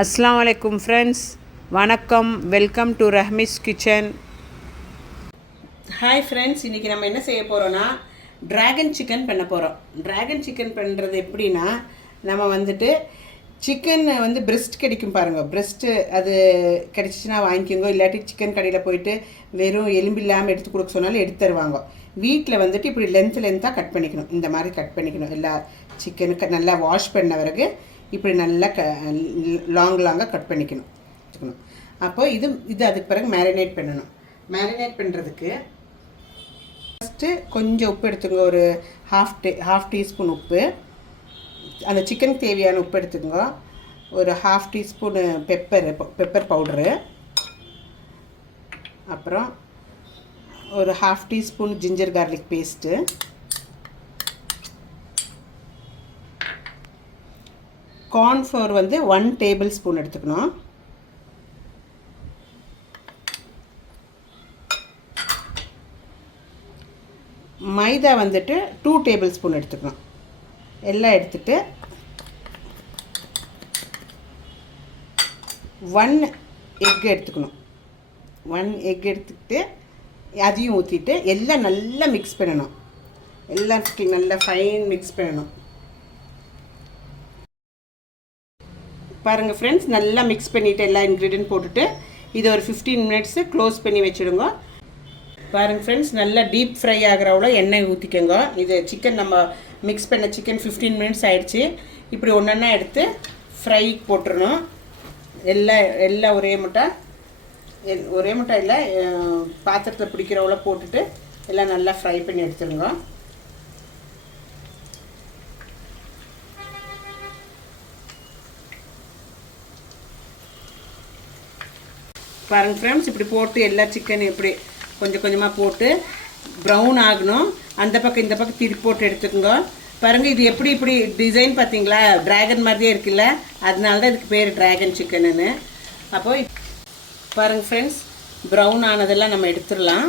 அஸ்ஸலாமு அலைக்கும் ஃப்ரெண்ட்ஸ், வணக்கம். Welcome to Rahmi's kitchen. Hi friends, இன்றைக்கி நம்ம என்ன செய்ய போகிறோன்னா ட்ராகன் சிக்கன் பண்ண போகிறோம். ட்ராகன் சிக்கன் பண்ணுறது எப்படின்னா, நம்ம சிக்கன் பிரெஸ்ட் கிடைக்கும் பாருங்கள். பிரெஸ்ட்டு அது கிடச்சிச்சின்னா வாங்கிக்கோங்க. இல்லாட்டி சிக்கன் கடையில் போயிட்டு வெறும் எலும்பு இல்லாமல் எடுத்து கொடுக்க சொன்னாலும் எடுத்து தருவாங்க. வீட்டில் இப்படி லென்த்தாக கட் பண்ணிக்கணும். இந்த மாதிரி கட் பண்ணிக்கணும். எல்லா சிக்கனுக்கு நல்லா வாஷ் பண்ண பிறகு இப்படி நல்லா லாங்காக கட் பண்ணிக்கணும். அப்போ இது அதுக்கு பிறகு மேரினேட் பண்ணணும். மேரினேட் பண்ணுறதுக்கு ஃபஸ்ட்டு கொஞ்சம் உப்பு எடுத்துங்க. ஒரு ஹாஃப் டீஸ்பூன் உப்பு, அந்த சிக்கனுக்கு தேவையான உப்பு எடுத்துக்கோங்க. ஒரு ஹாஃப் டீஸ்பூனு பெப்பர் பவுட்ரு, அப்புறம் ஒரு half teaspoon ginger garlic paste, cornflour 1 table spoon எடுத்துக்கணும். மைதா 2 டேபிள் ஸ்பூன் எடுத்துக்கணும். எல்லாம் எடுத்துட்டு 1 எக் எடுத்துக்கணும். 1 எக் எடுத்துக்கிட்டு அதையும் ஊற்றிட்டு எல்லாம் நல்லா மிக்ஸ் பண்ணணும். எல்லாம் நல்லா ஃபைன் மிக்ஸ் பண்ணணும். பாருங்கள் ஃப்ரெண்ட்ஸ், நல்லா மிக்ஸ் பண்ணிவிட்டு எல்லா இன்க்ரீடியன்ட் போட்டுட்டு இதை ஒரு 15 மினிட்ஸு க்ளோஸ் பண்ணி வச்சுடுங்க. பாருங்கள் ஃப்ரெண்ட்ஸ், நல்லா டீப் ஃப்ரை ஆகிறவளோ எண்ணெய் ஊற்றிக்கோங்க. இது சிக்கன் நம்ம மிக்ஸ் பண்ண சிக்கன் 15 மினிட்ஸ் ஆகிடுச்சு. இப்படி ஒன்றா எடுத்து ஃப்ரை போட்டுடணும். எல்லாம் ஒரே முட்டை இல்லை, பாத்திரத்தில் பிடிக்கிறவளோ போட்டுட்டு எல்லாம் நல்லா ஃப்ரை பண்ணி எடுத்துருங்க. பாருங்கள் ஃப்ரெண்ட்ஸ், இப்படி போட்டு எல்லா சிக்கன் இப்படி கொஞ்சம் கொஞ்சமாக போட்டு ப்ரௌன் ஆகணும். அந்த பக்கம் இந்த பக்கம் திருப்பி போட்டு எடுத்துக்கோங்க. பாருங்கள், இது இப்படி டிசைன் பார்த்தீங்களா, ட்ராகன் மாதிரியே இருக்குல்ல, அதனால தான் இதுக்கு பேர் ட்ராகன் சிக்கனுன்னு. அப்போது பாருங்கள் ஃப்ரெண்ட்ஸ், ப்ரௌன் ஆனதெல்லாம் நம்ம எடுத்துடலாம்.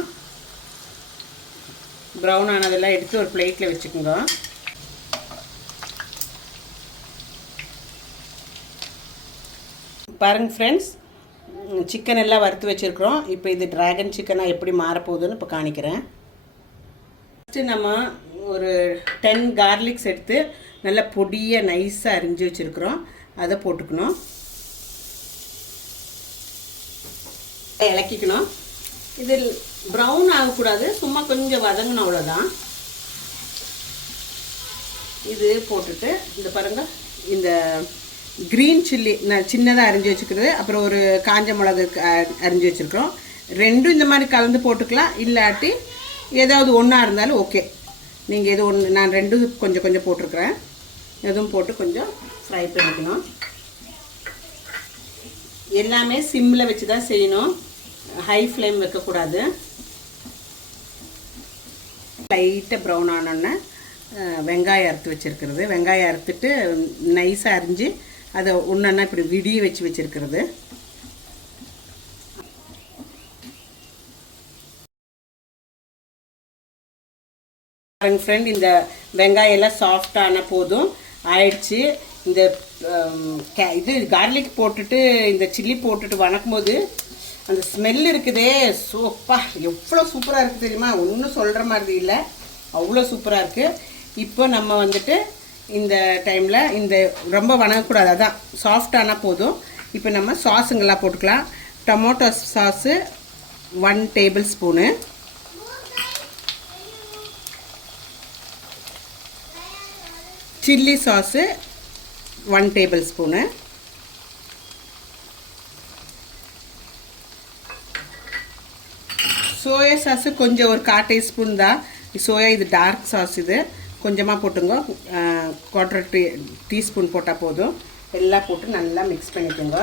ப்ரௌன் ஆனதெல்லாம் எடுத்து ஒரு பிளேட்டில் வச்சுக்கோங்க. பாருங்கள் ஃப்ரெண்ட்ஸ், சிக்கன் எல்லாம் வறுத்து வச்சுருக்குறோம். இப்போ இது ட்ராகன் சிக்கனாக எப்படி மாறப்போகுதுன்னு இப்போ காணிக்கிறேன். ஃபஸ்ட்டு நம்ம ஒரு 10 கார்லிக்ஸ் எடுத்து நல்லா பொடியாக நைஸாக அரிஞ்சு வச்சுருக்குறோம். அதை போட்டுக்கணும். இலக்கிக்கணும். இது ப்ரௌன் ஆகக்கூடாது, சும்மா கொஞ்சம் வதங்கணும், அவ்வளோதான். இது போட்டுட்டு இந்த பாருங்கள், இந்த க்ரீன் சில்லி நான் சின்னதாக அரிஞ்சு வச்சுக்கிறது, அப்புறம் ஒரு காஞ்ச மிளகு அரிஞ்சு வச்சுருக்கிறோம். ரெண்டும் இந்த மாதிரி கலந்து போட்டுக்கலாம். இல்லாட்டி ஏதாவது ஒன்றா இருந்தாலும் ஓகே. நீங்கள் எது ஒன்று, நான் ரெண்டும் கொஞ்சம் கொஞ்சம் போட்டிருக்கிறேன். எதுவும் போட்டு கொஞ்சம் ஃப்ரை பண்ணிக்கணும். எல்லாமே சிம்மில் வச்சு தான் செய்யணும், ஹை ஃப்ளேம் வைக்கக்கூடாது. லைட்டாக ப்ரௌன் ஆனோன்னே வெங்காயம் அறுத்து வச்சுருக்கிறது, வெங்காயம் அறுத்துட்டு நைஸாக அரிஞ்சு அதை ஒன்றா இப்படி விடிய வச்சுருக்கிறது. பாருங்க ஃப்ரெண்ட், இந்த வெங்காயம் எல்லாம் சாஃப்டான போதும் ஆயிடுச்சு. இந்த இது கார்லிக் போட்டுட்டு இந்த சில்லி போட்டுட்டு வணக்கும் போது அந்த ஸ்மெல் இருக்குதே, சோப்பா எவ்வளோ சூப்பராக இருக்குது தெரியுமா. ஒன்றும் சொல்கிற மாதிரி இல்லை, அவ்வளோ சூப்பராக இருக்குது. இப்போ நம்ம இந்த டைமில் இந்த ரொம்ப வணங்கக்கூடாது, அதான் சாஃப்டானால் போதும். இப்போ நம்ம சாஸுங்கெல்லாம் போட்டுக்கலாம். Tomato sauce 1 table spoon, chilli sauce 1 table spoon, soya sauce கொஞ்சம் ஒரு 1/4 டீஸ்பூன் தான். சோயா இது டார்க் சாஸ், இது கொஞ்சமாக போட்டுங்க. 1/4 டீஸ்பூன் போட்டால் போதும். எல்லாம் போட்டு நல்லா மிக்ஸ் பண்ணிக்கோங்க.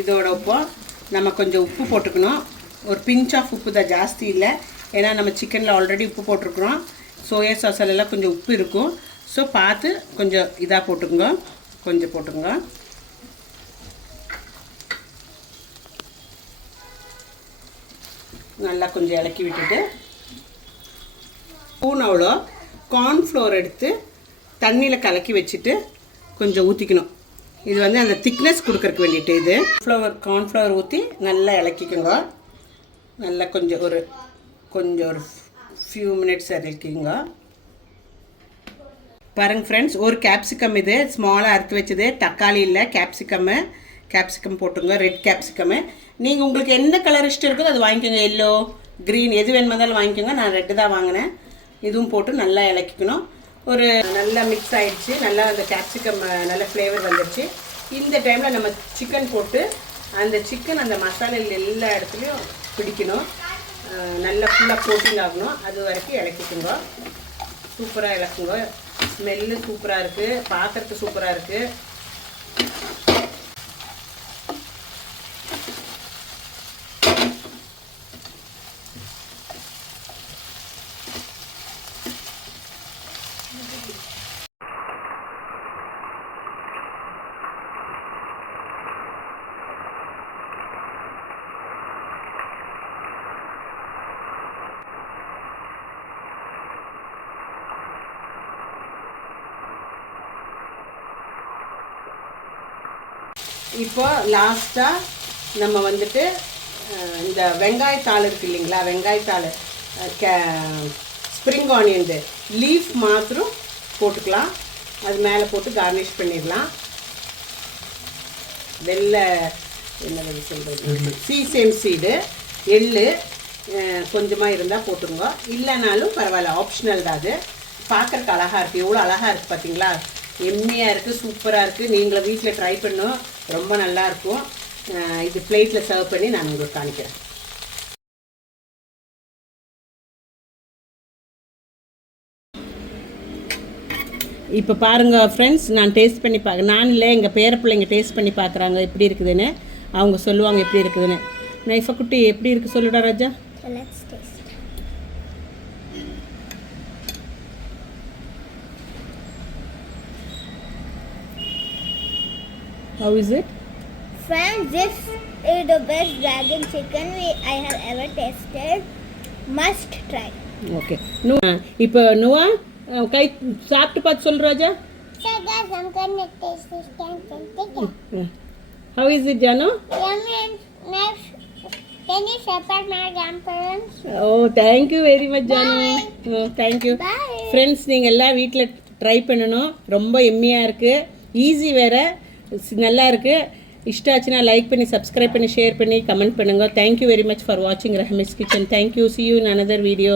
இதோட உப்பு நம்ம கொஞ்சம் உப்பு போட்டுக்கணும். ஒரு பிஞ்ச் ஆஃப் உப்பு தான், ஜாஸ்தி இல்லை. ஏன்னா நம்ம சிக்கனில் ஆல்ரெடி உப்பு போட்டிருக்குறோம். சோயா சாஸிலெல்லாம் கொஞ்சம் உப்பு இருக்கும். ஸோ பார்த்து கொஞ்சம் இதாக போட்டுக்கோங்க, கொஞ்சம் போட்டுக்கோங்க. நல்லா கொஞ்சம் இலக்கி விட்டுட்டு ஸ்பூன் அவ்வளோ கார்ன்ஃப்ளோர் எடுத்து தண்ணியில் கலக்கி வச்சுட்டு கொஞ்சம் ஊற்றிக்கணும். இது வந்து அந்த திக்னஸ் கொடுக்கறக்கு வேண்டிட்டு இது கார்ன்ஃப்ளவர் ஊற்றி நல்லா இலக்கிக்குங்க. நல்லா கொஞ்சம் ஒரு ஃபியூ மினிட்ஸ் இறக்கிங்க. பாருங்க ஃப்ரெண்ட்ஸ், ஒரு கேப்சிகம் இது ஸ்மாலாக அறுத்து வச்சது. தக்காளி இல்லை, கேப்சிகம் போட்டுங்க, ரெட் கேப்சிகம்மு. நீங்கள் உங்களுக்கு எந்த கலர் இஷ்டம் இருக்குதோ அது வாங்கிக்கோங்க. எல்லோ, க்ரீன் எது வேணுமாதாலும் வாங்கிக்கோங்க. நான் ரெட்டு தான் வாங்கினேன். இதுவும் போட்டு நல்லா இலக்கிக்கணும். ஒரு நல்லா மிக்ஸ் ஆகிடுச்சு. நல்லா அந்த கேப்சிகம் நல்ல ஃப்ளேவர் வந்துடுச்சு. இந்த டைமில் நம்ம சிக்கன் போட்டு அந்த சிக்கன் அந்த மசாலையில் எல்லா இடத்துலையும் பிடிக்கணும். நல்லா ஃபுல்லாக கோட்டிங் ஆகணும். அது வரைக்கும் இலக்கிக்குங்க. சூப்பராக இலக்குங்க. ஸ்மெல்லு சூப்பராக இருக்குது, பார்க்குறதுக்கு சூப்பராக இருக்குது. இப்போ லாஸ்ட்டாக நம்ம வந்துட்டு இந்த வெங்காயத்தாள் இருக்குது இல்லைங்களா, வெங்காயத்தாள் ஸ்ப்ரிங் ஆனியன் லீஃப் மாத்திரம் போட்டுக்கலாம். அது மேலே போட்டு கார்னிஷ் பண்ணிடலாம். வெள்ளை என்ன சொல்கிறது, சீசேம் சீடு, எள்ளு கொஞ்சமாக இருந்தால் போட்டுருங்க. இல்லைனாலும் பரவாயில்ல, ஆப்ஷனல் தான். அது பார்க்குறக்கு அழகாக இருக்குது. எவ்வளோ அழகாக இருக்குது பார்த்தீங்களா? எம்மியாக இருக்குது, சூப்பராக இருக்குது. நீங்களும் வீட்டில் ட்ரை பண்ணும், ரொம்ப நல்லாயிருக்கும். இது பிளேட்டில் சர்வ் பண்ணி நான் உங்களுக்கு காணிக்கிறேன். இப்போ பாருங்கள் ஃப்ரெண்ட்ஸ், நான் டேஸ்ட் பண்ணி நான் இல்லை, எங்கள் பேர பிள்ளைங்க டேஸ்ட் பண்ணி பார்க்குறாங்க எப்படி இருக்குதுன்னு. அவங்க சொல்லுவாங்க எப்படி இருக்குதுன்னு. நைஃபா குட்டி எப்படி இருக்குது சொல்லுடா ராஜா. How is it? Friends, this is the best dragon chicken I have ever tasted. Must try. Okay. இப்போ நுவா கை சாப்பிட்டு பார்த்து சொல்லு ராஜா. So guys, I'm going to taste this chicken. How is it, Janu? Yummy and nice. Can you support my grandparents? Oh, thank you very much, Janu. Oh, thank you. Bye. Friends, நீங்கள் எல்லாம் வீட்டில் try பண்ணணும். ரொம்ப எம்மியாக இருக்குது, easy வேறு, நல்லா இருக்குது. இஷ்டம் ஆச்சுன்னா லைக் பண்ணி, சப்ஸ்கிரைப் பண்ணி, ஷேர் பண்ணி, கமெண்ட் பண்ணுங்கள். தேங்க்யூ வெரி மச் ஃபார் வாட்சிங் Rahmi's kitchen. Thank you. See you in another video.